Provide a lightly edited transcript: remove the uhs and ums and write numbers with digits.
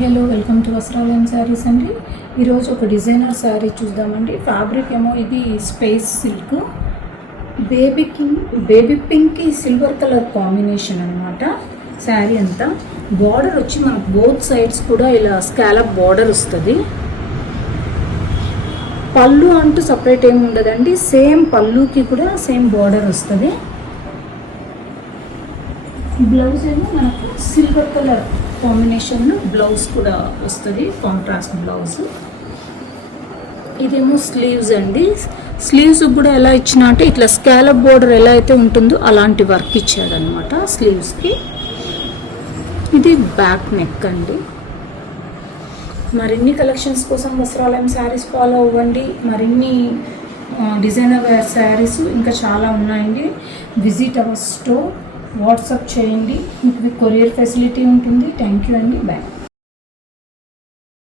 Hello welcome to వస్త్రాలయం saris అండి. ఈరోజు ఒక డిజైనర్ శారీ చూద్దామండి. ఫ్యాబ్రిక్ ఏమో ఇది space silk, baby pink silver colour combination అనమాట. శారీ అంతా బార్డర్ వచ్చి మనకు బోత్ సైడ్స్ కూడా ఇలా స్కాలప్ బార్డర్ వస్తుంది. పళ్ళు అంటూ సపరేట్ ఏమి ఉండదండి, సేమ్ పళ్ళుకి కూడా సేమ్ బార్డర్ వస్తుంది. బ్లౌజ్ ఏమో మనకు సిల్వర్ కలర్ కాంబినేషన్ బ్లౌజ్ కూడా వస్తుంది, కాంట్రాస్ట్ బ్లౌజ్. ఇదేమో స్లీవ్స్ అండి. స్లీవ్స్ కూడా ఎలా ఇచ్చినా అంటే ఇట్లా స్కాలప్ బోర్డర్ ఎలా అయితే ఉంటుందో అలాంటి వర్క్ ఇచ్చాడనమాట స్లీవ్స్కి. ఇది బ్యాక్ నెక్ అండి. మరిన్ని కలెక్షన్స్ కోసం వస్త్రాలయం శారీస్ ఫాలో అవ్వండి. మరిన్ని డిజైనర్ వేర్ శారీస్ ఇంకా చాలా ఉన్నాయండి. విజిట్ అవర్ స్టోర్, వాట్సాప్ చేయండి, మీకు కొరియర్ ఫెసిలిటీ ఉంటుంది. థ్యాంక్ యూ అండి. బాయ్.